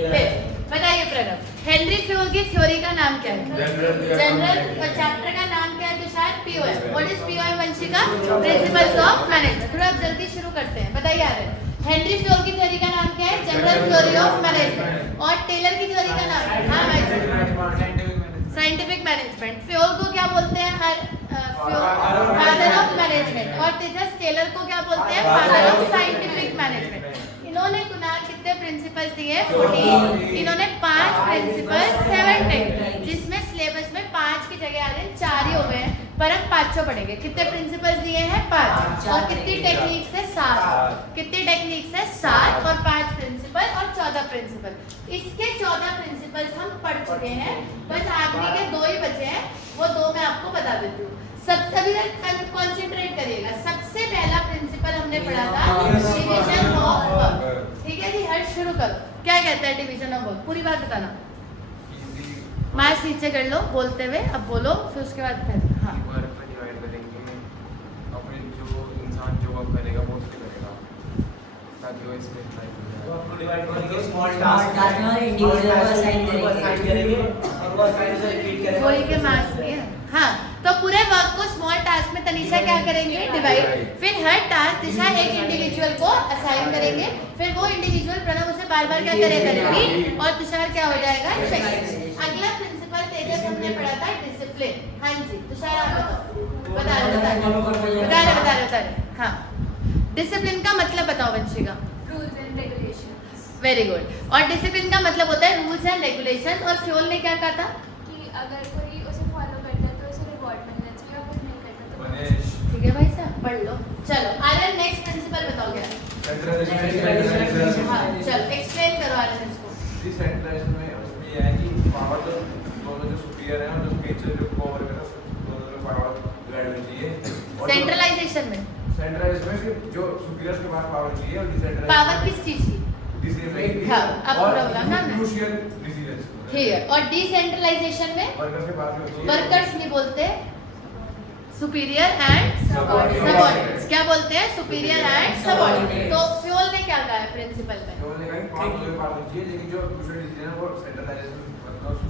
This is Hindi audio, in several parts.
बताइए प्रणव, हेनरी फ्योल की थ्योरी का नाम क्या है? जनरल चैप्टर का नाम क्या है? तो शायद POM. What is POM Vanshika? Principles of management. थोड़ा आप जल्दी शुरू करते हैं, बताइए आ रहे हैं। हेनरी फ्योल की थ्योरी का नाम क्या है? General theory of management. और टेलर की थ्योरी का नाम? हाँ भाई, साइंटिफिक मैनेजमेंट। फ्योल को क्या बोलते हैं? Father of management. और तेजस टेलर को क्या बोलते हैं? Father of scientific management. इन्होंने कुणाल कितने प्रिंसिपल्स दिए? 14। इन्होंने 5 प्रिंसिपल 7 टेक्निक, जिसमें सिलेबस में 5 की जगह आ रहे हैं 4 ही हो गए हैं, पर हम 5 पढ़ेंगे। कितने प्रिंसिपल्स दिए हैं? 5। और कितनी टेक्निक्स है? 7। कितनी टेक्निक्स है? 7 और 5 प्रिंसिपल और 14 प्रिंसिपल। इसके 14 प्रिंसिपल्स हम पढ़ चुके हैं, बस आखिरी के 2 ही बचे हैं, वो 2 मैं आपको बता देती हूँ। सभी कंसंट्रेट करिएगा। सबसे पहला प्रिंसिपल हमने पढ़ा था डिवीजन ऑफ वर्क। ठीक है जी, हर शुरू करो। क्या कहता है डिवीजन ऑफ वर्क? पूरी बात बताना। मार्क्स नीचे कर लो बोलते हुए, अब बोलो, फिर उसके बाद फिर हाँ। वर्क में डिवाइड करेंगे, अपने जो इंसान जो वर्क करेगा वो उससे करेगा, ताकि वो इसमें लाइक हो जाए। वर्क को डिवाइड करेंगे, स्मॉल टास्क में और इंडिविजुअल को असाइन करेंगे और वो असाइन से रिपीट करेंगे। वही के मार्क्स दिए। हाँ, तो पूरे वर्क को स्मॉल टास्क में तनिषा क्या करेंगे? डिवाइड। फिर हर टास्क दिशा एक इंडिविजुअल को असाइन करेंगे, फिर वो इंडिविजुअल प्रणव उसे बार-बार क्या करेगी और तुषार क्या हो जाएगा? चेक। अगला प्रिंसिपल तेजस हमने पढ़ा था डिसिप्लिन। हाँ जी, तुषार आप बताओ। बता रहे। हाँ, डिसिप्लिन का मतलब बताओ Vanshika. Rules and regulations. Very good. और डिसिप्लिन का मतलब होता है रूल्स एंड रेगुलेशंस। और फ्योल ने क्या कहा था? कि अगर कोई उसे फॉलो करता है तो उसे रिवॉर्ड मिलना चाहिए, अगर नहीं करता तो मनीष, ठीक है भाई साहब, पढ़ लो। चलो आर्यन, नेक्स्ट प्रिंसिपल बताओ क्या है? हाँ, चलो एक्सप्लेन करो आर्यन इसको। डिसेंट्रलाइजेशन में उसमें यह है कि पावर तो दोनों जो सुपीरियर हैं और जो नीचे जो पावर है ना, दोनों में पावर डिवाइड होनी चाहिए। सेंट्रलाइजेशन में सेंट्रलाइजेशन में सिर्फ जो सुपीरियर्स के पास पावर चाहिए और डिसेंट्रलाइजेशन पावर किस चीज की? डिसीजन हाँ, अब प्रॉब्लम ना क्रूशियल डिसीजंस। ठीक है। और डिसेंट्रलाइजेशन में वर्कर्स के पास भी होती है। वर्कर्स नहीं बोलते, सुपीरियर एंड सबऑर्डिनेट्स। क्या बोलते हैं? Superior and subordinate. तो फ्योल ने क्या कहा है प्रिंसिपल में? तो उन्होंने कहा कि पावर के पास होनी चाहिए, लेकिन जो क्रूशियल डिसीजन है वो सेंट्रलाइजेशन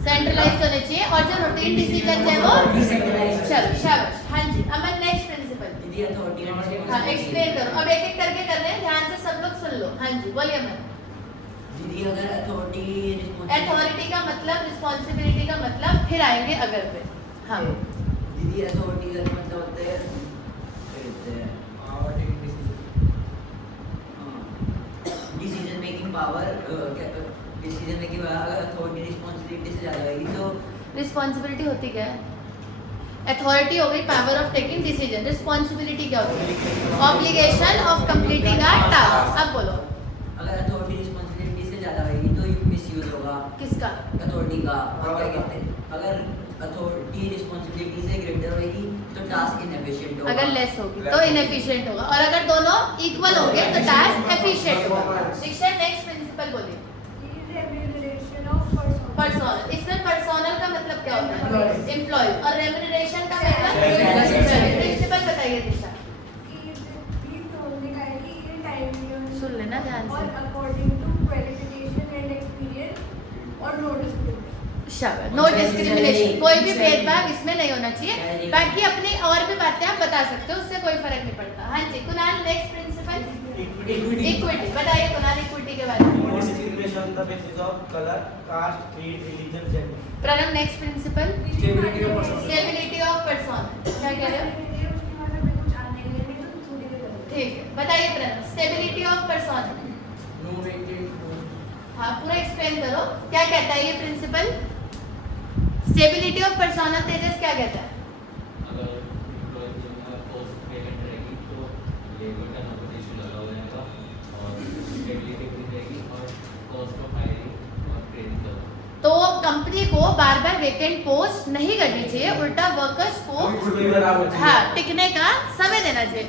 सेंट्रलाइज होने चाहिए, और जो रूटीन डिसीजन है वो डिसेंट्रलाइज। चलो शाबाश। हाँ जी, अमन नेक्स्ट प्रिंसिपल। दीदी अथॉरिटी एंड हाँ, एक्सप्लेन करो। अब एक एक करके कर रहे हैं, ध्यान से सब लोग सुन लो। हाँ जी, बोलिए अमन। दीदी अगर अथॉरिटी अथॉरिटी का मतलब, रिस्पॉन्सिबिलिटी का मतलब, फिर आएंगे अगर पे। हाँ दीदी अथॉरिटी का मतलब होता है power taking decision making power, decision making अगर अथॉरिटी रिस्पांसिबिलिटी से ज्यादा आएगी तो रिस्पॉन्सिबिलिटी होती क्या है? अथॉरिटी हो गई power of taking decision. Responsibility क्या होती है? Obligation of completing a task. अब बोलो। अगर अथॉरिटी रिस्पांसिबिलिटी से ज्यादा आएगी तो मिसयूज होगा किसका? अथॉरिटी का। और क्या कहते हैं, अगर अथॉरिटी रिस्पांसिबिलिटी से ग्रेटर होगी तो टास्क इनएफिशिएंट होगा। अगर लेस होगी तो इनएफिशिएंट होगा, और अगर दोनों इक्वल होंगे तो टास्क एफिशिएंट होगा। दीक्षा नेक्स्ट प्रिंसिपल बोलिए। Remuneration of personal. इसमें पर्सनल का मतलब क्या होता है? एम्प्लॉय। और रेम्यूनरेशन का मतलब प्रिंसिपल बताइए दीक्षा। सुन लेना ध्यान से। According to qualification and experience और नो डिस्क्रिमिनेशन। शाबाश। नो डिस्क्रिमिनेशन, कोई भी भेदभाव इसमें नहीं होना चाहिए। बाकी अपनी और भी बातें आप बता सकते हो, उससे कोई फर्क नहीं पड़ता। हाँ जी, कुणाल नेक्स्ट प्रिंसिपल। इक्विटी। बताइए कुणाल, इक्विटी के बारे में। No discrimination on the basis of color, caste, creed, religion, gender. Pranav next principle. Stability of person. Stability of person. क्या कह रहे हो? ठीक है, बताइए Pranav, stability of person. No making. हाँ, पूरा एक्सप्लेन करो, क्या कहता है ये principle? Stability of personal. Tejas क्या कहता है? अगर एम्प्लॉय जो है पोस्ट पेमेंट रहेगी तो लेबर का नॉमिनेशन लगा हो जाएगा और स्टेबिलिटी भी रहेगी और कॉस्ट ऑफ हायरिंग और ट्रेनिंग का। तो कंपनी को बार बार वेकेंट पोस्ट नहीं करनी चाहिए, उल्टा वर्कर्स को हाँ टिकने का समय देना चाहिए।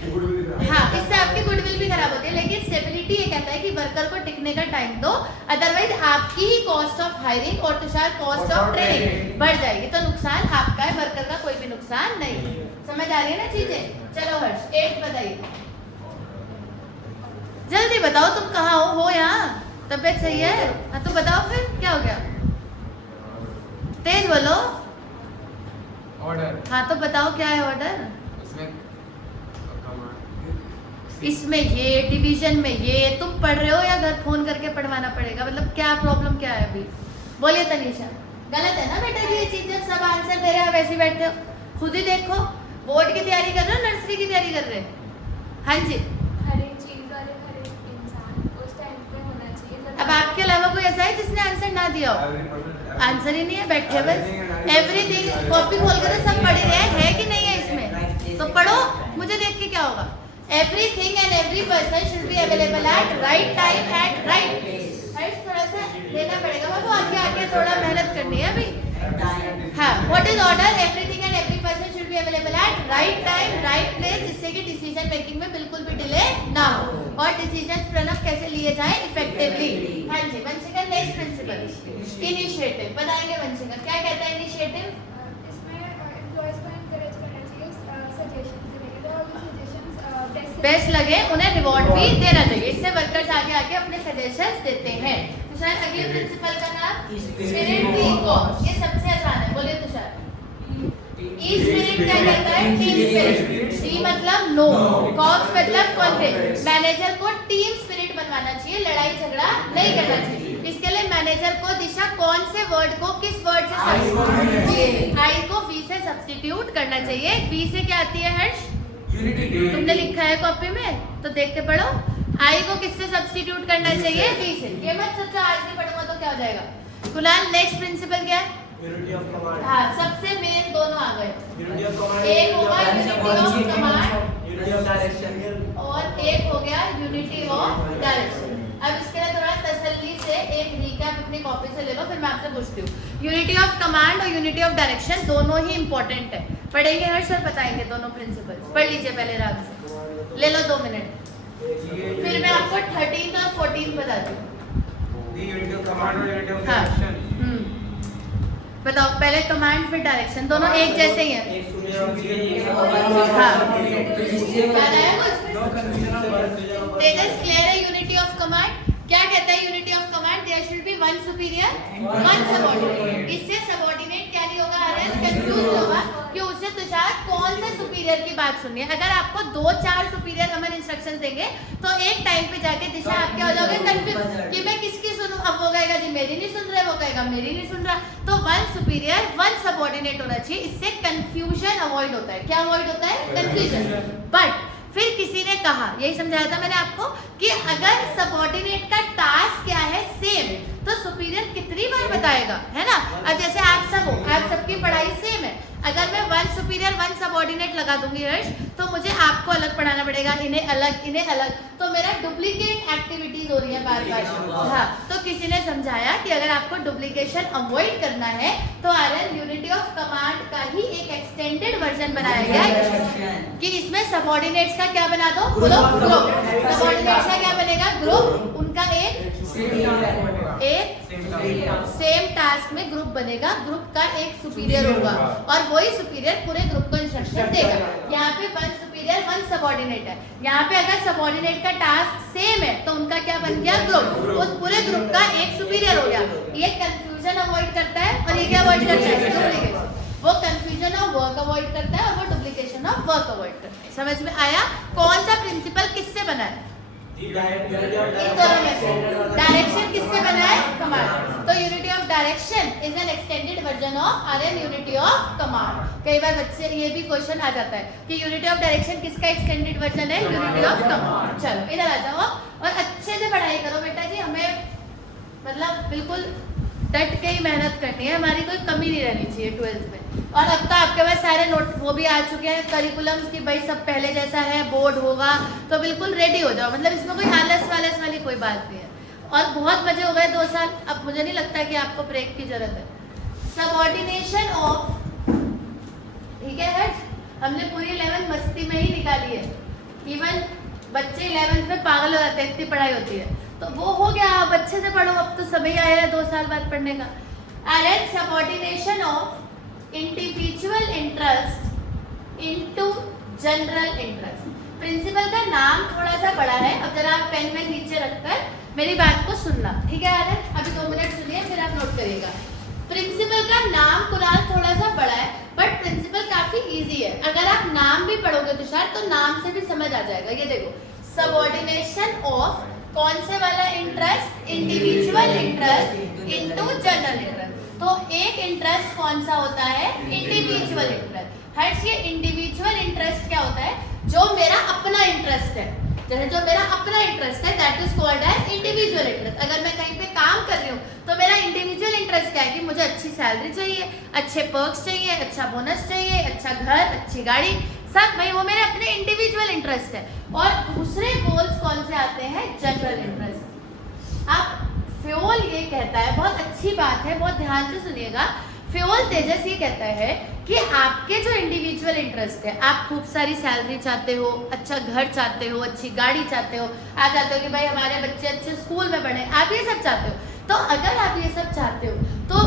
हाँ, इससे आपकी गुडविल भी खराब होती है, लेकिन स्टेबिलिटी ये कहता है कि वर्कर को टिकने का टाइम दो, अदरवाइज आपकी ही कॉस्ट ऑफ हायरिंग और तुषार कॉस्ट ऑफ ट्रेनिंग बढ़ जाएगी, तो नुकसान आपका है, वर्कर का कोई भी नुकसान नहीं। समझ आ रही है ना चीजें? चलो हर्ष 8 बताइए, जल्दी बताओ, तुम कहाँ हो यहाँ? तबीयत सही है? हाँ तो बताओ फिर क्या हो गया, तेज बोलो। ऑर्डर हाँ तो बताओ क्या है ऑर्डर। इसमें ये डिवीजन में ये तुम पढ़ रहे हो या घर फोन करके पढ़वाना पड़ेगा, मतलब क्या प्रॉब्लम क्या है अभी, बोलिए तनीषा। गलत है ना बेटा ये चीज, जब सब आंसर दे रहे हो वैसे बैठे हो, खुद ही देखो। बोर्ड की तैयारी कर रहे हो नर्सरी की तैयारी कर रहे हो? हाँ जी। हर एक चीज और हर एक इंसान उस टाइम पे होना चाहिए। अब आपके अलावा कोई ऐसा है जिसने आंसर ना दिया हो? आंसर ही नहीं है, बैठे बस एवरीथिंग कॉपी खोल कर सब पढ़ रहे हैं, है कि नहीं है इसमें? तो पढ़ो, मुझे देख के क्या होगा। Everything and every person should be available at right time at right place. थोड़ा सा लेना पड़ेगा बाबू, आगे आगे थोड़ा मेहनत करनी है अभी। हाँ, what is order? Everything and every person should be available at right time right place, जिससे कि डिसीजन मेकिंग में बिल्कुल भी डिले ना हो और डिसीजन प्रणव कैसे लिए जाए इफेक्टिवली। हाँ जी वंशिका, नेक्स्ट प्रिंसिपल इनिशिएटिव बताएंगे। वंशिका क्या कहता है इनिशिएटिव? इसमें एम्प्लॉयज को एनकरेज करना चाहिए, सजेशंस देने के लिए, और सजेशंस बेस्ट लगे उन्हें रिवॉर्ड भी देना चाहिए, इससे वर्कर्स आगे आके अपने सजेशंस देते हैं। तुषार अगले प्रिंसिपल का नाम स्पिरिट टीकॉक्स, ये सबसे आसान है, बोलिए तुषार। ई स्पिरिट क्या कहता है? Team spirit. टी मतलब नो, कॉक्स मतलब कॉन्फ्लिक्ट। मैनेजर को टीम स्पिरिट बनवाना चाहिए, लड़ाई झगड़ा नहीं करना चाहिए। इसके लिए मैनेजर को दिशा कौन से वर्ड को किस वर्ड से सब्स्टिट्यूट, आई को वी से सब्स्टिट्यूट करना चाहिए। वी से क्या आती है हर्ष? तुमने लिखा है कॉपी में तो देख के पढ़ो। आई को किससे सब्स्टिट्यूट करना चाहिए? वी से। ये मत सोचो आज नहीं पढ़ूंगा तो क्या हो जाएगा। कुणाल नेक्स्ट प्रिंसिपल क्या है? Unity of command. हाँ सबसे मेन दोनों आ गए, यूनिटी ऑफ कमांड एक होगा unity of command unity of direction. और एक हो गया यूनिटी ऑफ डायरेक्शन। अब इसके लिए थोड़ा तसल्ली से एक रिकैप अपनी कॉपी से ले लो, फिर मैं आपसे पूछती हूँ। यूनिटी ऑफ कमांड और यूनिटी ऑफ डायरेक्शन दोनों ही इंपॉर्टेंट है, पढ़ेंगे हर्ष और बताएंगे दोनों प्रिंसिपल्स। पढ़ लीजिए पहले आराम से, ले लो 2 मिनट, फिर मैं आपको 13 और 14 बताती हूँ। यूनिटी ऑफ कमांड और यूनिटी ऑफ हाँ डायरेक्शन। बताओ पहले कमांड फिर डायरेक्शन, दोनों एक जैसे ही हैं। एक सुनिए और एक हाँ याद आया कुछ? तेजस क्लियर है यूनिटी ऑफ कमांड? क्या कहता है unity of command? There should be one superior one subordinate. इससे सबऑर्डिनेट क्या नहीं होगा, कंफ्यूज होगा कि उसे तुषार कौन से सुपीरियर की बात सुननी है। अगर आपको 2-4 सुपीरियर हमें इंस्ट्रक्शंस देंगे तो एक टाइम पे जाके दिशा आप क्या हो जाओगे, कंफ्यूज कि मैं किसकी सुनूं। अब वो कहेगा जी मेरी नहीं सुन रहा, वो कहेगा मेरी नहीं सुन रहा। तो वन सुपीरियर वन सबऑर्डिनेट होना चाहिए, इससे कंफ्यूजन अवॉइड होता है। क्या अवॉइड होता है? कंफ्यूजन। बट फिर किसी ने कहा, यही समझाया था मैंने आपको, कि अगर सबऑर्डिनेट का टास्क क्या है सेम, तो सुपीरियर कितनी बार बताएगा, है ना। अब जैसे आप सब हो, आप सबकी पढ़ाई सेम है, अगर मैं वन सुपीरियर वन सबऑर्डिनेट लगा दूंगी हर्ष, तो मुझे आपको अलग पढ़ाना पड़ेगा, इन्हें अलग, तो मेरा डुप्लीकेट एक्टिविटीज हो रही है बार बार। हाँ तो किसी ने समझाया कि अगर आपको डुप्लीकेशन अवॉइड करना है तो आरएन यूनिटी ऑफ कमांड का ही एक एक्सटेंडेड वर्जन बनाया गया है कि इसमें सबऑर्डिनेट्स का क्या बना दो, ग्रुप। सबऑर्डिनेट्स का क्या बनेगा? ग्रुप। उनका एक सेम टास्क में ग्रुप बनेगा, ग्रुप का एक सुपीरियर होगा और वही सुपीरियर पूरे ग्रुप को इंस्ट्रक्शन देगा। यहाँ पे वन सुपीरियर वन सबऑर्डिनेट है, यहाँ पे अगर सबऑर्डिनेट का टास्क सेम है तो उनका क्या बन गया? ग्रुप। उस पूरे ग्रुप का एक सुपीरियर हो गया। ये कंफ्यूजन अवॉइड करता है और ये क्या अवॉइड करता है? डुप्लीकेशन। वो कंफ्यूजन ऑफ वर्क अवॉइड करता है और वो डुप्लीकेशन ऑफ वर्क अवॉइड करता है। समझ में आया? कौन सा प्रिंसिपल किससे बना है? इन दोनों में से। डायरेक्शन किससे बना है? कमांड। तो unity of direction is an extended version of Aryan unity of command. कई बार बच्चे ये भी क्वेश्चन आ जाता है कि यूनिटी ऑफ डायरेक्शन किसका एक्सटेंडेड वर्जन है? Unity of command. चलो इधर आ जाओ और अच्छे से पढ़ाई करो बेटा जी, हमें मतलब बिल्कुल डट के ही मेहनत करनी है, हमारी कोई कमी नहीं रहनी चाहिए 12th में। और अब तो आपके पास सारे नोट वो भी आ चुके हैं, करिकुलम्स की भाई सब पहले जैसा है, बोर्ड होगा, तो बिल्कुल रेडी हो जाओ। मतलब इसमें कोई आलस वालस वाली कोई बात नहीं है। और बहुत मजे हो गए 2 साल, अब मुझे नहीं लगता कि आपको ब्रेक की जरूरत है। सबऑर्डिनेशन ऑफ, ठीक है हर्ष, हमने पूरी 11th मस्ती में ही निकाली है। इवन बच्चे 11th में पागल हो जाते हैं, इतनी पढ़ाई होती है। तो वो हो गया, अब अच्छे से पढ़ो, अब तो समय आया है 2 साल बाद पढ़ने का। Aryan subordination of individual interest into general interest. Principle का नाम थोड़ा सा बड़ा है, अब जरा आप पेन में नीचे रखकर मेरी बात को सुनना, ठीक है आर्यन? अभी 2 मिनट सुनिए फिर आप नोट करिएगा। प्रिंसिपल का नाम कुणाल थोड़ा सा बड़ा है बट प्रिंसिपल काफी इजी है। अगर आप नाम भी पढ़ोगे तुषार तो नाम से भी समझ आ जाएगा। ये देखो, सबऑर्डिनेशन ऑफ कौन से वाला interest, individual interest into general interest. तो एक इंटरेस्ट कौन सा होता है, इंडिविजुअल इंटरेस्ट। हर्ष ये इंडिविजुअल इंटरेस्ट क्या होता है, जो मेरा अपना इंटरेस्ट है, जैसे जो मेरा अपना इंटरेस्ट है that is called as individual interest. अगर मैं कहीं पे काम कर रही हूँ तो मेरा इंडिविजुअल इंटरेस्ट क्या है कि मुझे अच्छी सैलरी चाहिए, अच्छे पर्क्स चाहिए, अच्छा बोनस चाहिए, अच्छा घर, अच्छी गाड़ी, सब भाई वो मेरे अपने इंडिविजुअल इंटरेस्ट है। और दूसरे गोल्स कौन से आते हैं, जनरल इंटरेस्ट। अब फ्योल ये कहता है, बहुत अच्छी बात है, बहुत ध्यान से सुनिएगा। फ्योल तेजस ये कहता है कि आपके जो इंडिविजुअल इंटरेस्ट है, आप खूब सारी सैलरी चाहते हो, अच्छा घर चाहते हो, अच्छी गाड़ी चाहते हो, आप चाहते हो कि भाई हमारे बच्चे अच्छे स्कूल में पढ़े, आप ये सब चाहते हो। तो अगर आप ये सब चाहते हो तो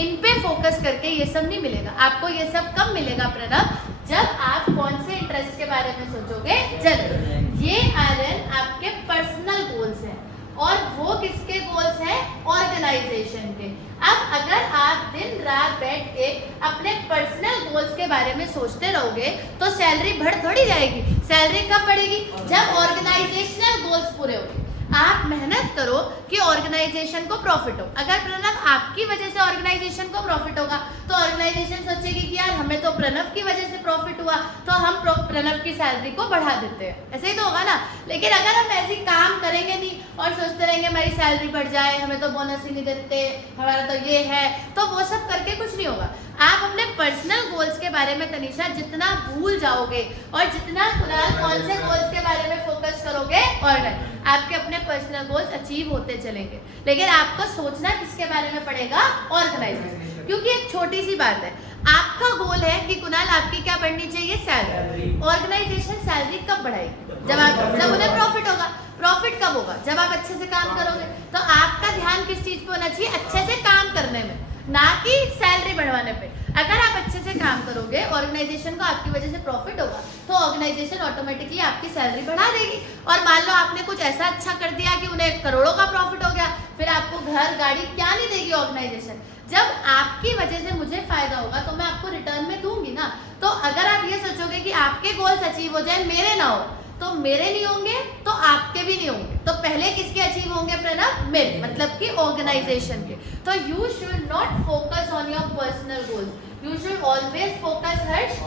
इन पे फोकस करके ये सब नहीं मिलेगा आपको। ये सब कब मिलेगा प्रणव, जब आप कौन से इंटरेस्ट के बारे में सोचोगे, जनरल। ये आर्यन आपके पर्सनल गोल्स हैं और वो किसके गोल्स हैं, ऑर्गेनाइजेशन के। अब अगर आप दिन रात बैठ के अपने पर्सनल गोल्स के बारे में सोचते रहोगे तो सैलरी बढ़ थोड़ी जाएगी। सैलरी कब बढ़ेगी, जब ऑर्गेनाइजेशनल गोल्स पूरे होंगे। आप मेहनत करो कि ऑर्गेनाइजेशन को प्रॉफिट हो। अगर प्रणव आपकी वजह से ऑर्गेनाइजेशन को प्रॉफिट होगा तो ऑर्गेनाइजेशन सोचेगी कि यार हमें तो प्रणव की वजह से प्रॉफिट हुआ तो हम प्रणव की सैलरी को बढ़ा देते हैं, ऐसे ही तो होगा ना। लेकिन अगर हम ऐसे काम करेंगे नहीं और सोचते रहेंगे हमारी सैलरी बढ़ जाए, हमें तो बोनस ही नहीं देते, हमारा तो ये है, तो वो सब करके कुछ नहीं होगा। आप अपने पर्सनल गोल्स के बारे में तनिषा जितना भूल जाओगे और जितना कुणाल कौन से गोल्स के बारे में फोकस करोगे और आपके अपने पर्सनल गोल्स अचीव होते चलेंगे। लेकिन आपको सोचना किसके बारे में पड़ेगा, ऑर्गेनाइजेशन। क्योंकि एक छोटी सी बात है, आपका गोल है कि कुणाल आपकी क्या बढ़नी चाहिए, सैलरी। ऑर्गेनाइजेशन सैलरी कब बढ़ाएगी, जब उन्हें प्रॉफिट होगा। प्रॉफिट कब होगा, जब आप अच्छे से काम करोगे। तो आपका ध्यान किस चीज पे होना चाहिए, अच्छे से काम करने में, ना कि सैलरी बढ़वाने पे। अगर आप अच्छे से काम करोगे, ऑर्गेनाइजेशन को आपकी वजह से प्रॉफिट होगा तो ऑर्गेनाइजेशन ऑटोमेटिकली आपकी सैलरी बढ़ा देगी। और मान लो आपने कुछ ऐसा अच्छा कर दिया कि उन्हें करोड़ों का प्रॉफिट हो गया, फिर आपको घर गाड़ी क्या नहीं देगी ऑर्गेनाइजेशन। जब आपकी वजह से मुझे फायदा होगा तो मैं आपको रिटर्न में दूंगी ना। तो अगर आप ये सोचोगे कि आपके गोल्स अचीव हो जाए, मेरे ना हो, तो मेरे नहीं होंगे तो आपके भी नहीं होंगे। तो पहले किसके अचीव होंगे प्रणव, मेरे, मतलब कि ऑर्गेनाइजेशन के। तो you should not focus on your personal goals, you should always focus Harsh.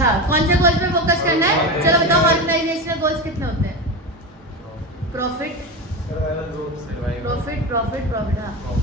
हाँ, कौन से गोल्स पे फोकस करना है, चलो बताओ। ऑर्गेनाइजेशनल गोल्स कितने होते हैं, प्रॉफिट प्रॉफिट प्रॉफिट प्रॉफिट, हाँ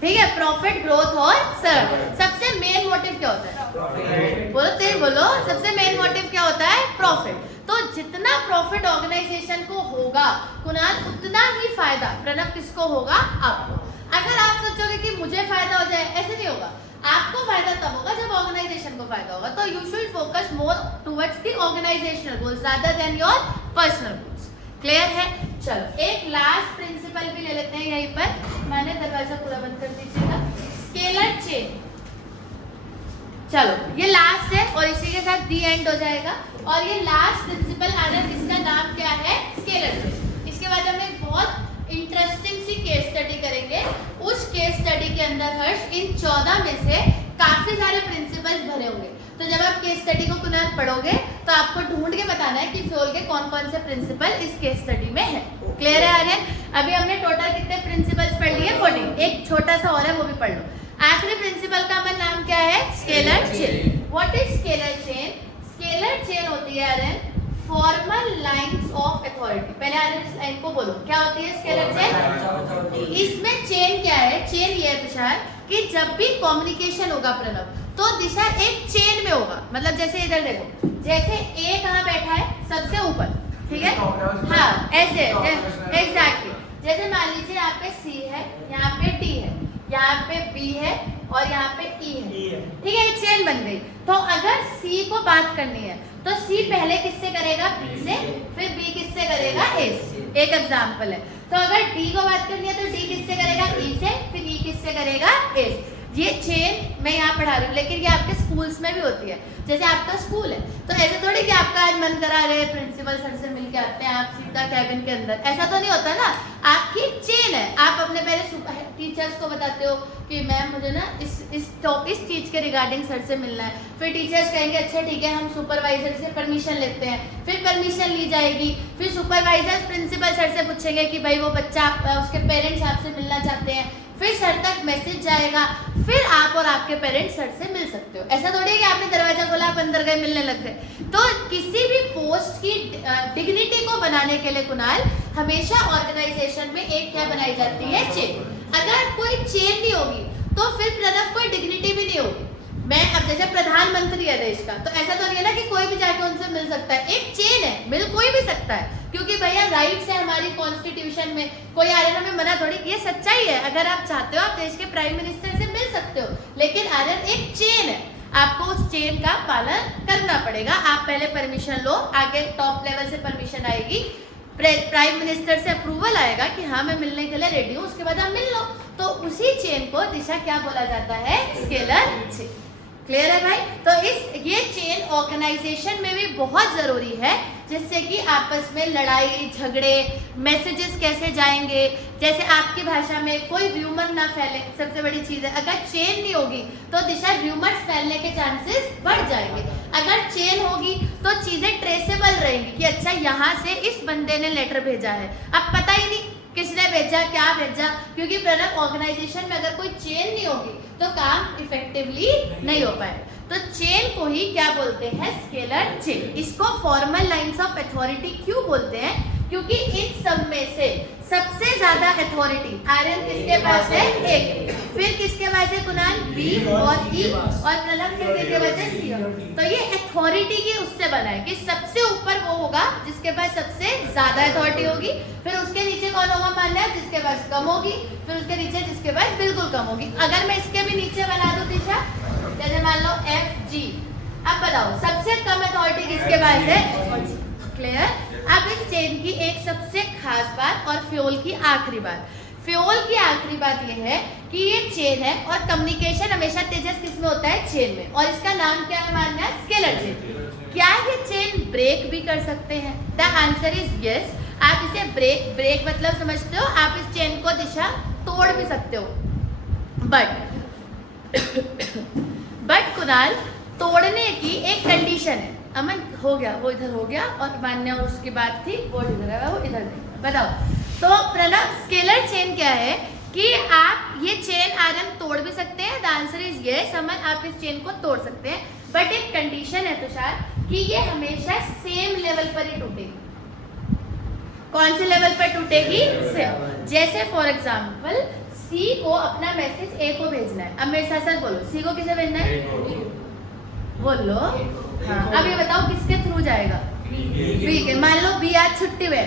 ठीक है, प्रॉफिट, ग्रोथ और सर्व। सबसे मेन मोटिव क्या होता है, बोलो तेज बोलो, सबसे मेन मोटिव क्या होता है, प्रॉफिट। तो जितना प्रॉफिट ऑर्गेनाइजेशन को होगा कुणाल, उतना ही फायदा प्रणव किसको होगा, आपको। अगर आप सोचोगे कि मुझे फायदा हो जाए, ऐसे नहीं होगा। आपको फायदा तब होगा जब ऑर्गेनाइजेशन को फायदा होगा। तो you should focus more towards the organisational goals rather than your personal goals. Clear है। चलो एक लास्ट प्रिंसिपल भी ले लेते हैं यहीं पर। मैंने दरवाजा पूरा बंद कर दीजिएगा। स्केलर चेन, चलो ये लास्ट है और इसी के साथ दी एंड हो जाएगा। और ये लास्ट प्रिंसिपल आ रहा है, इसका नाम क्या है, स्केलर चेन। इसके बाद हम एक बहुत इंटरेस्टिंग सी केस स्टडी करेंगे। उस केस स्टडी के अंदर हर्ष इन 14 में से काफी सारे प्रिंसिपल्स भरे होंगे। तो जब आप केस स्टडी को कुणाल पढ़ोगे तो आपको ढूंढ के बताना है कि फ्योल के कौन कौन से प्रिंसिपल इस केस स्टडी में है। क्लियर है आर्यन। अभी हमने टोटल कितने प्रिंसिपल्स पढ़ लिए, 14। एक छोटा सा और है, वो भी पढ़ लो। आखिरी प्रिंसिपल का हमारा नाम क्या है, scalar chain. What is scalar chain? Scalar chain होती है Aryan formal lines of authority. पहले आर्यन इस लाइन को बोलो, क्या होती है स्केलर चेन? इसमें चेन क्या है, चेन ये है तुषार कि जब भी कम्युनिकेशन होगा प्रणव तो दिशा एक चेन में होगा। मतलब जैसे इधर देखो, जैसे ए कहाँ बैठा है, सबसे ऊपर, ठीक है, हाँ ऐसे एग्जैक्टली। जैसे मान लीजिए यहाँ पे सी है, यहाँ पे डी है, यहाँ पे बी है और यहाँ पे ई है, ठीक है, एक चेन बन गई। तो अगर सी को बात करनी है तो सी पहले किससे करेगा, बी से, फिर बी किससे करेगा, ए से। एक एग्जाम्पल है। तो अगर डी को बात करनी है तो डी किससे करेगा, ई से, फिर ई किससे करेगा, ए से। ये चेन मैं यहाँ पढ़ा रही हूँ, लेकिन ये आपके स्कूल्स में भी होती है। जैसे आपका स्कूल है तो ऐसे थोड़ी कि आपका आज मन करा रहे प्रिंसिपल सर से मिलके आते हैं, आप सीधा कैबिन के अंदर, ऐसा तो नहीं होता ना। आपकी एक चेन है, आप अपने पहले टीचर्स को बताते हो कि मैम मुझे ना इस चीज़ के रिगार्डिंग सर से मिलना है, फिर टीचर्स कहेंगे अच्छा ठीक है हम सुपरवाइजर से परमिशन लेते हैं, फिर परमिशन ली जाएगी, फिर सुपरवाइजर प्रिंसिपल सर से पूछेंगे कि भाई वो बच्चा उसके पेरेंट्स आपसे मिलना चाहते हैं, फिर सर तक मैसेज जाएगा, फिर आप और आपके पेरेंट्स सर से मिल सकते हो। ऐसा थोड़ी है कि आपने दरवाजा खोला आप अंदर गए मिलने लग गए। तो किसी भी पोस्ट की डिग्निटी को बनाने के लिए कुणाल हमेशा ऑर्गेनाइजेशन में एक क्या बनाई जाती है, चेन। अगर कोई चेन नहीं होगी तो फिर प्रणव कोई डिग्निटी भी नहीं होगी। मैं अब जैसे प्रधानमंत्री है देश का, तो ऐसा तो नहीं है ना कि कोई भी जाके उनसे मिल सकता है, एक चेन है, मिल कोई भी सकता है, क्योंकि भैया राइट्स है हमारी कॉन्स्टिट्यूशन में, कोई आर्यन हमें मना थोड़ी, ये सच्चाई है। अगर आप चाहते हो आप देश के प्राइम मिनिस्टर से मिल सकते हो, लेकिन आर्यन एक चेन है, आपको उस चेन का पालन करना पड़ेगा। आप पहले परमिशन लो, आगे टॉप लेवल से परमिशन आएगी, प्राइम मिनिस्टर से अप्रूवल आएगा कि हाँ मैं मिलने के लिए रेडी हूँ, उसके बाद आप मिल लो। तो उसी चेन को दिशा क्या बोला जाता है, स्केलर चेन। क्लियर है भाई? तो ये चेन ऑर्गेनाइजेशन में भी बहुत ज़रूरी है, जिससे कि आपस में लड़ाई झगड़े, मैसेजेस कैसे जाएंगे, जैसे आपकी भाषा में कोई र्यूमर ना फैले, सबसे बड़ी चीज़ है। अगर चेन नहीं होगी तो दिशा र्यूमर्स फैलने के चांसेस बढ़ जाएंगे। अगर चेन होगी तो चीज़ें ट्रेसेबल रहेंगी कि अच्छा यहाँ से इस बंदे ने लेटर भेजा है, अब पता ही नहीं किसने भेजा, क्या भेजा, क्योंकि प्रणव ऑर्गेनाइजेशन में अगर कोई चेन नहीं होगी तो काम इफेक्टिवली नहीं हो पाए। तो चेन को ही क्या बोलते हैं, स्केलर चेन। इसको फॉर्मल लाइंस ऑफ अथॉरिटी क्यों बोलते हैं, क्योंकि इन सब में से सबसे ज्यादा अथॉरिटी आर्यन किसके पास है, एक, फिर किसके पास है कुणाल, बी और ई, और प्रणव फिर किसके पास है, सी। तो ये अथॉरिटी की उससे बना है कि सबसे ऊपर वो होगा जिसके पास सबसे ज्यादा अथॉरिटी होगी, फिर उसके नीचे कौन होगा, मान लिया जिसके पास कम होगी, फिर उसके नीचे जिसके पास बिल्कुल कम होगी। अगर मैं इसके भी नीचे बना दूं दिशा, जैसे मान लो एफ जी, अब बताओ सबसे कम अथॉरिटी किसके पास है, क्लियर? अब इस चेन की एक सबसे खास बात और फ्यूल की आखिरी बात, फ्यूल की आखिरी बात ये है कि ये चेन है और कम्युनिकेशन हमेशा तेजस किस में होता है, चेन में, और इसका नाम क्या है, मानना है स्केलर चेन। क्या ये चेन ब्रेक भी कर सकते हैं? The answer is yes. आप इसे ब्रेक मतलब समझते हो, आप इस चेन को दिशा तोड़ भी सकते हो, बट कुणाल तोड़ने की एक कंडीशन है। अमन हो गया, वो इधर हो गया, और मान्य और उसकी बात थी वो इधर है, वो इधर नहीं। बताओ तो प्रणव स्केलर चेन क्या है कि आप ये चेन आर्यन तोड़ भी सकते हैं, द आंसर इज यस अमन, आप इस चेन को तोड़ सकते हैं, बट एक कंडीशन है तुषार कि ये हमेशा सेम लेवल पर ही टूटेगी। कौन से लेवल पर टूटेगी, सेम। जैसे फॉर एग्जाम्पल सी को अपना मैसेज ए को भेजना है, अब मेरे साथ साथ बोलो, सी को किसे भेजना है, बोलो, हाँ। अब ये बताओ किसके थ्रू जाएगा, बी के। मान लो बी आज छुट्टी हुए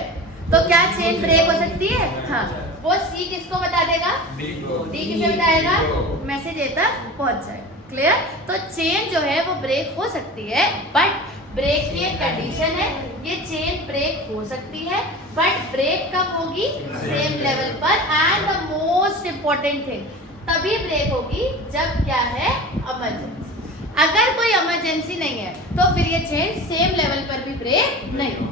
तो क्या चेन ब्रेक हो सकती है, हाँ। वो सी किसको बता देगा, डी किसे बताएगा, मैसेज ए तक पहुंच जाएगा। क्लियर? तो चेन जो है वो ब्रेक हो सकती है, बट ब्रेक की एक कंडीशन है, ये चेन ब्रेक हो सकती है, बट ब्रेक कब होगी, सेम लेवल पर। And the most important thing, तभी ब्रेक होगी जब क्या है, इमरजेंसी। अगर कोई इमरजेंसी नहीं है तो फिर ये चेन सेम लेवल पर भी ब्रेक नहीं हो।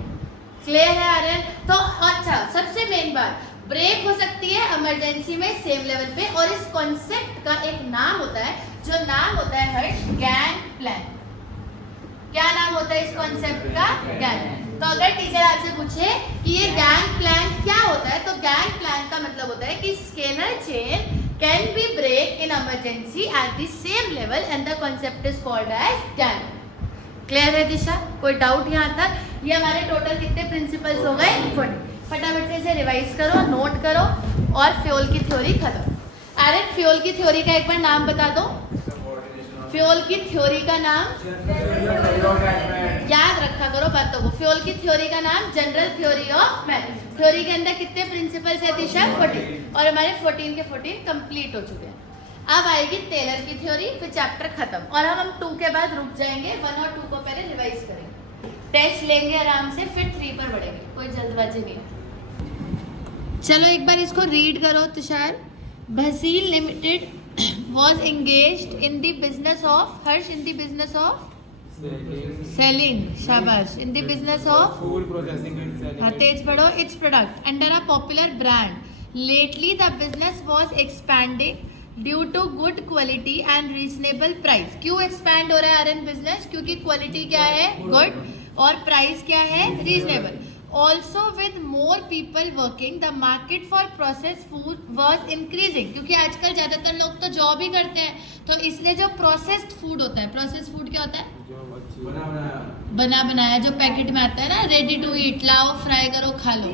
क्लियर है आर्यन? तो अच्छा, सबसे मेन बात, ब्रेक हो सकती है इमरजेंसी में सेम लेवल पे, और इस कॉन्सेप्ट का एक नाम होता है, जो नाम होता है हर्ष, गैंग प्लान। क्या नाम होता है इस कॉन्सेप्ट का, गैंग। तो अगर टीचर आपसे पूछे कि ये गैंग प्लान क्या होता है, तो गैंग प्लान का मतलब होता है कि scalar chain can be break in emergency at the same level and the concept is called as gang. Clear है दिशा? कोई डाउट यहाँ तक? ये हमारे टोटल कितने प्रिंसिपल्स हो गए, 40। फटाफट से इसे रिवाइज करो, नोट करो, और फ्यूल की थ्योरी खत्म। अरे फ्यूल की थ्योरी का एक बार नाम बता दो, फ्यूल की थ्योरी का नाम याद रखा करो बातों को। फ्यूल की थ्योरी का नाम general theory of math. Theory के अंदर कितने प्रिंसिपल्स है दिशा, 14, और हमारे 14 के 14 कंप्लीट हो चुके हैं। अब आएगी टेलर की थ्योरी, फिर चैप्टर खत्म, और हम 2 के बाद रुक जाएंगे, 1 और 2 को पहले रिवाइज करेंगे, टेस्ट लेंगे आराम से, फिर 3 पर बढ़ेंगे, कोई जल्दबाजी नहीं है। चलो एक बार इसको रीड करो Tushar. Basil limited was engaged in the business of Harsh, in the business of selling, shabash, in the business of Food processing and selling. तेज पढ़ो, its product under a popular brand. Lately the business was expanding due to good quality and reasonable price. क्यों expand हो रहा है RN business? क्योंकि quality क्या है? Good और price क्या है? Reasonable. Also with more people working, the market for processed food was increasing. क्योंकि आजकल ज़्यादातर लोग तो जॉब ही करते हैं, तो इसलिए जो processed food होता है, processed food क्या होता है? बना बनाया जो पैकेट में आता है ना, रेडी टू ईट, लाओ फ्राई करो खा लो,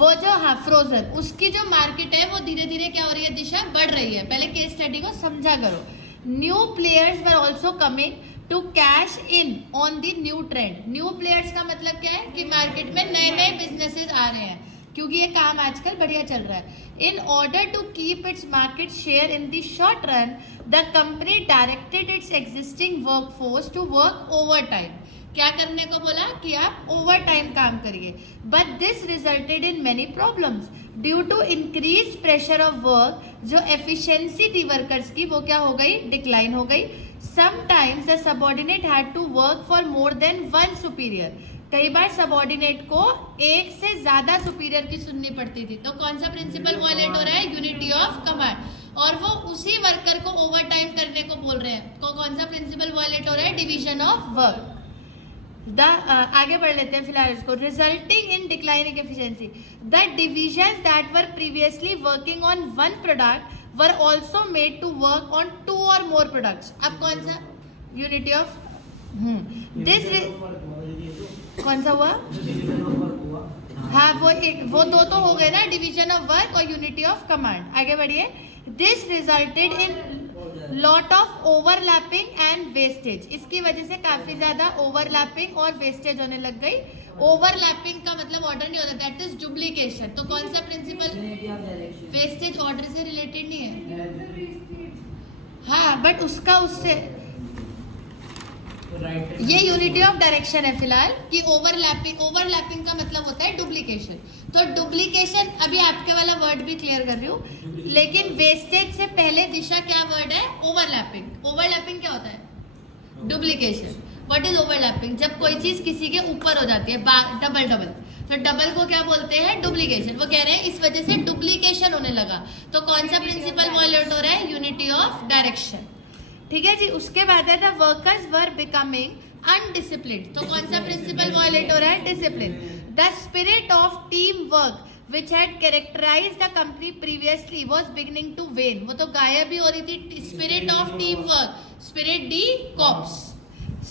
वो जो हाँ फ्रोजन, उसकी जो मार्केट है वो धीरे धीरे क्या हो रही है, दिशा बढ़ रही है. पहले केस स्टडी को समझा करो. New players were also coming to cash in on the new trend. New players का मतलब क्या है कि मार्केट में नए नए बिजनेसेस आ रहे हैं, क्योंकि ये काम आजकल बढ़िया चल रहा है. In order to keep its market share in the short run, the company directed its existing workforce to work over time. क्या करने को बोला कि आप ओवर टाइम काम करिए. But this resulted in many problems due to increase pressure of work. जो एफिशिएंसी थी वर्कर्स की वो क्या हो गई, डिक्लाइन हो गई. Sometimes the subordinate had to work for more than one superior. कई बार सबऑर्डिनेट को एक से ज्यादा सुपीरियर की सुननी पड़ती थी. तो कौन सा प्रिंसिपल वायलेट हो रहा है, यूनिटी ऑफ कमांड, और वो उसी वर्कर को ओवर टाइम करने को बोल रहे हैं. तो कौन सा प्रिंसिपल वायलेट हो रहा है, डिवीजन ऑफ वर्क. आगे बढ़ लेते हैं फिलहाल इसको. Resulting in declining efficiency, the divisions that were previously working on one product were also made to work on two और मोर प्रोडक्ट्स. अब कौन सा यूनिटी ऑफ दिस कौन सा हुआ, हाँ वो दो तो हो गए ना, डिवीजन ऑफ वर्क और यूनिटी ऑफ कमांड. आगे बढ़िए. This resulted in lot of overlapping and wastage. इसकी वजह से काफी ज्यादा ओवरलैपिंग और वेस्टेज होने लग गई. ओवरलैपिंग का मतलब ऑर्डर नहीं होता, दैट इज डुप्लीकेशन. तो कौन सा प्रिंसिपल, वेस्टेज ऑर्डर से रिलेटेड नहीं है, हाँ, बट उसका उससे ये यूनिटी ऑफ डायरेक्शन है फिलहाल कि ओवरलैपिंग का मतलब होता है डुप्लीकेशन. तो डुप्लीकेशन अभी आपके वाला वर्ड भी क्लियर कर रही हूँ, लेकिन वेस्टेज से पहले दिशा क्या वर्ड है, ओवरलैपिंग. ओवरलैपिंग क्या होता है, डुप्लीकेशन. व्हाट इज ओवरलैपिंग, जब कोई चीज किसी के ऊपर हो जाती है, डबल, तो डबल को क्या बोलते हैं, डुप्लीकेशन. वो कह रहे हैं इस वजह से डुप्लीकेशन होने लगा. तो कौन सा प्रिंसिपल वायलेट हो रहा है, यूनिटी ऑफ डायरेक्शन. ठीक है जी. उसके बाद है the workers were becoming undisciplined. तो कौन सा प्रिंसिपल वायलेट हो रहा है, discipline. The spirit of team work which had characterised the company previously was beginning to wane. वो तो गायब ही हो रही थी. Spirit of team work, spirit de corps,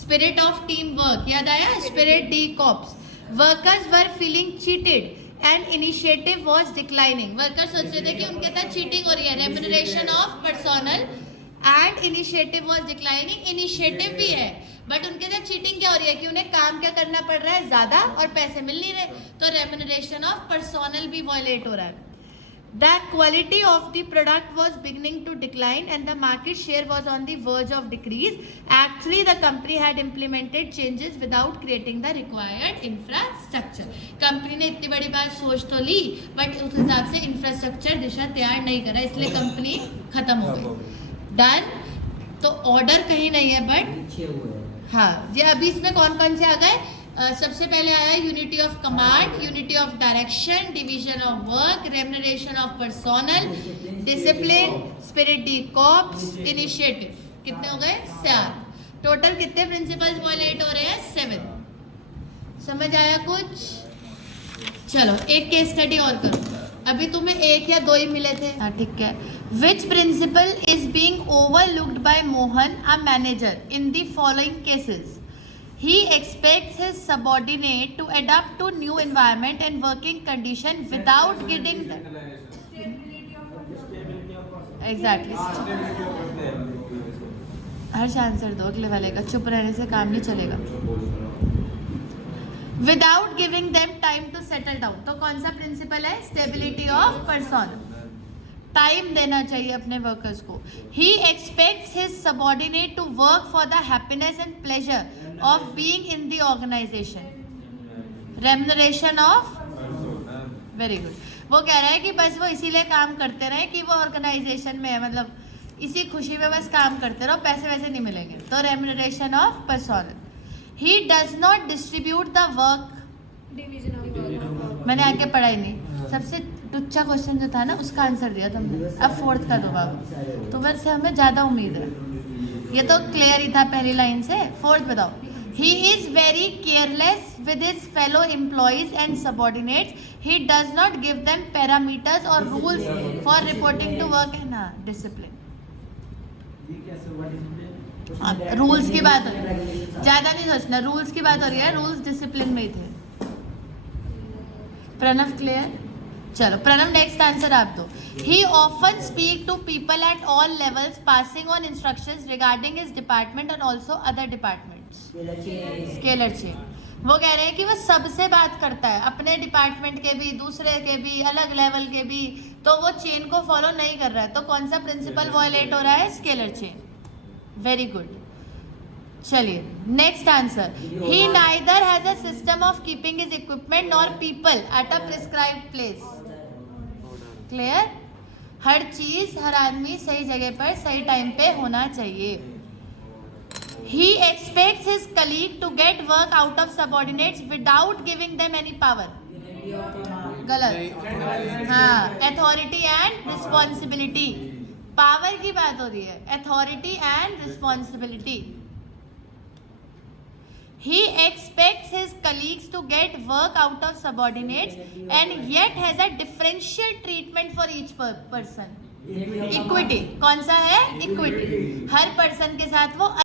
spirit of team work याद आया, spirit de corps. Workers were feeling cheated and initiative was declining. Workers सोच रहे थे कि उनके साथ चीटिंग हो रही है. Remuneration of personnel and initiative was declining. Initiative भी है बट उनके साथ चीटिंग क्या हो रही है कि उन्हें काम क्या करना पड़ रहा है, ज्यादा, और पैसे मिल नहीं रहे. तो रेम्यूनरेशन ऑफ पर्सोनल भी वायलेट हो रहा है. The quality of the product was beginning to decline and the market share was on the verge of decrease. Actually the company had implemented changes without creating the required infrastructure. Company ने इतनी बड़ी बात सोच तो ली बट उस हिसाब से इंफ्रास्ट्रक्चर दिशा तैयार नहीं करा, इसलिए कंपनी खत्म हो गई. डन. तो ऑर्डर कहीं नहीं है बट हाँ, ये अभी इसमें कौन कौन से आ गए. सबसे पहले आया unity of command, unity of direction, division of work, remuneration of personnel, discipline, spirit de cops, initiative. कितने हो गए, 7. टोटल कितने प्रिंसिपल्स वायलेट हो रहे हैं, 7. समझ आया कुछ. चलो एक केस स्टडी और करो. अभी तुम्हें एक या दो ही मिले थे, हाँ ठीक है. Which principle is being overlooked by Mohan a manager in the following cases. He expects his subordinate to adapt to new environment and working condition without getting them. Exactly. Harsh answer दो अगले वाले का, चुप रहने से काम नहीं चलेगा. Without giving them time to settle down. तो कौन सा प्रिंसिपल है, स्टेबिलिटी ऑफ पर्सन. टाइम देना चाहिए अपने वर्कर्स को. He expects his subordinate to work for the happiness and pleasure of being in the organization. Remuneration of, very good. वो कह रहा है कि बस वो इसीलिए काम करते रहे कि वो ऑर्गेनाइजेशन में है, मतलब इसी खुशी में बस काम करते रहो, पैसे वैसे नहीं मिलेंगे। तो remuneration of personnel. He does not distribute the work, division of work. मैंने आगे पढ़ा ही नहीं, सबसे टुच्चा क्वेश्चन जो था ना उसका आंसर दिया तुमने। अब फोर्थ का दो बाबू, तुम्हें से हमें ज़्यादा उम्मीद है, ये तो क्लियर ही था पहली लाइन से। फोर्थ बताओ। He is very careless with his fellow employees and subordinates, he does not give them parameters और rules for reporting to work है ना, डिसिप्लिन। रूल्स की बात हो रही है, ज़्यादा नहीं सोचना, रूल्स की बात हो रही है, रूल्स डिसिप्लिन में ही थे। प्रणव क्लियर? चलो प्रणव नेक्स्ट आंसर आप दो। He often speak to people at all levels passing on instructions regarding his department and also other departments. Scalar chain, वो कह रहे हैं कि वो सबसे बात करता है, अपने डिपार्टमेंट के भी, दूसरे के भी, अलग लेवल के भी, तो वो चेन को फॉलो नहीं कर रहा है। तो कौन सा प्रिंसिपल वायलेट हो रहा है? Scalar chain. Very good. चलिए next answer. He neither has a system of keeping his equipment nor people at a prescribed place. Clear? हर चीज, हर आदमी सही जगह पर सही टाइम पे होना चाहिए। He expects his colleague to get work out of subordinates without giving them any power. गलत। हाँ, authority and responsibility. पावर की बात हो रही है, authority and responsibility. He expects his colleagues to get work out of subordinates and yet has a differential treatment for each person. Equity, कौन सा है? Equity. हर पर्सन के साथ वो